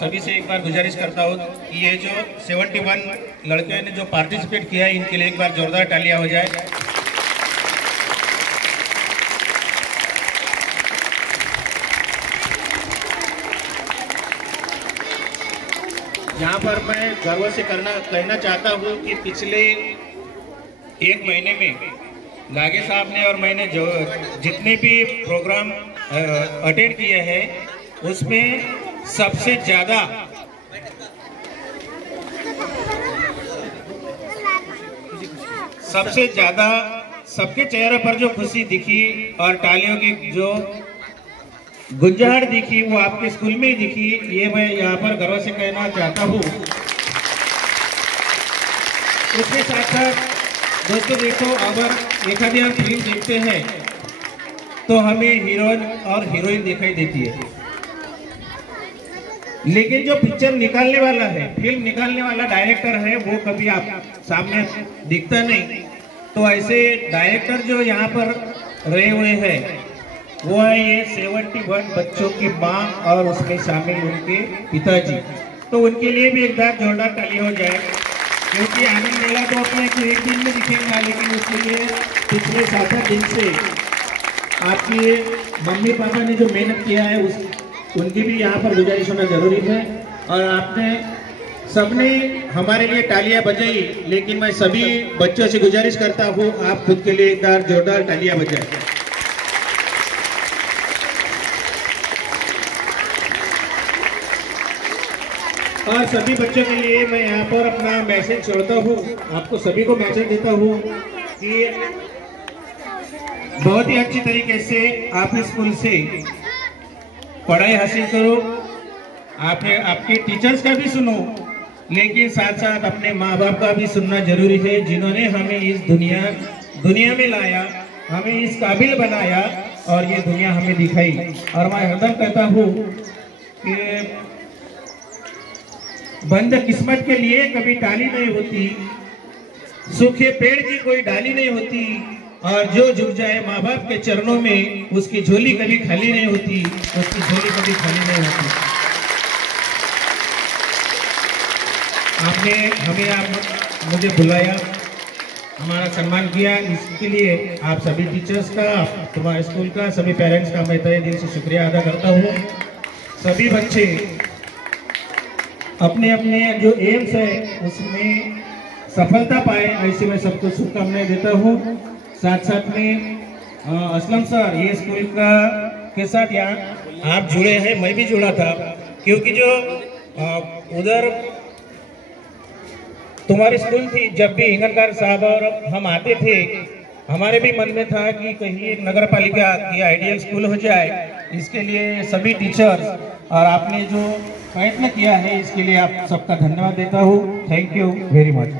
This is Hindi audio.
सभी से एक बार गुजारिश करता हूँ कि ये जो 71 लड़के ने जो पार्टिसिपेट किया है इनके लिए एक बार जोरदार तालियां हो जाए। यहाँ पर मैं गर्व से कहना चाहता हूँ कि पिछले एक महीने में लागे साहब ने और मैंने जो जितने भी प्रोग्राम अटेंड किए हैं उसमें सबसे ज़्यादा सबके चेहरे पर जो खुशी दिखी और तालियों की जो गुंजाहट दिखी वो आपके स्कूल में ही दिखी। ये मैं यहाँ पर गर्व से कहना चाहता हूँ। उसके साथ साथ दोस्तों देखो, अगर एक आधी हम फिल्म देखते हैं तो हमें हीरोइन और हीरोइन दिखाई देती है, लेकिन जो पिक्चर निकालने वाला है, फिल्म निकालने वाला डायरेक्टर है, वो कभी आप सामने दिखता नहीं। तो ऐसे डायरेक्टर जो यहाँ पर रहे हुए हैं वो है ये 71 बच्चों की माँ और उसमें शामिल उनके पिताजी। तो उनके लिए भी एक बार जोरदार ताली हो जाए, क्योंकि आनंद मेला तो अपने एक दिन में दिखेगा, लेकिन उसके लिए पिछले 7 दिन से आपके मम्मी पापा ने जो मेहनत किया है उनकी भी यहाँ पर गुजारिश होना जरूरी है। और आपने सबने हमारे लिए तालियां बजाई, लेकिन मैं सभी बच्चों से गुजारिश करता हूँ आप खुद के लिए एक बार जोरदार तालियां बजाएं। और सभी बच्चों के लिए मैं यहाँ पर अपना मैसेज छोड़ता हूँ, आपको सभी को मैसेज देता हूँ कि बहुत ही अच्छी तरीके से आप स्कूल से पढ़ाई हासिल करो। आपने आपके टीचर्स का भी सुनो, लेकिन साथ साथ अपने माँ बाप का भी सुनना जरूरी है, जिन्होंने हमें इस दुनिया में लाया, हमें इस काबिल बनाया और ये दुनिया हमें दिखाई। और मैं हरदम कहता हूँ कि बंद किस्मत के लिए कभी टाली नहीं होती, सूखे पेड़ की कोई डाली नहीं होती, और जो झुक जाए माँ बाप के चरणों में उसकी झोली कभी खाली नहीं होती, उसकी झोली कभी खाली नहीं होती। आपने मुझे बुलाया, हमारा सम्मान किया, इसके लिए आप सभी टीचर्स का, तुम्हारे स्कूल का, सभी पेरेंट्स का मैं तहे दिल से शुक्रिया अदा करता हूँ। सभी बच्चे अपने अपने जो एम्स है उसमें सफलता पाए, ऐसे मैं सबको शुभकामनाएं देता हूँ। साथ साथ में असलम सर, ये स्कूल के साथ यहाँ आप जुड़े हैं, मैं भी जुड़ा था, क्योंकि जो उधर तुम्हारी स्कूल थी, जब भी हिंगनकार साहब और हम आते थे, हमारे भी मन में था कि कहीं एक नगर पालिका की आइडियल स्कूल हो जाए। इसके लिए सभी टीचर्स और आपने जो प्रयत्न किया है, इसके लिए आप सबका धन्यवाद देता हूँ। Thank you very much.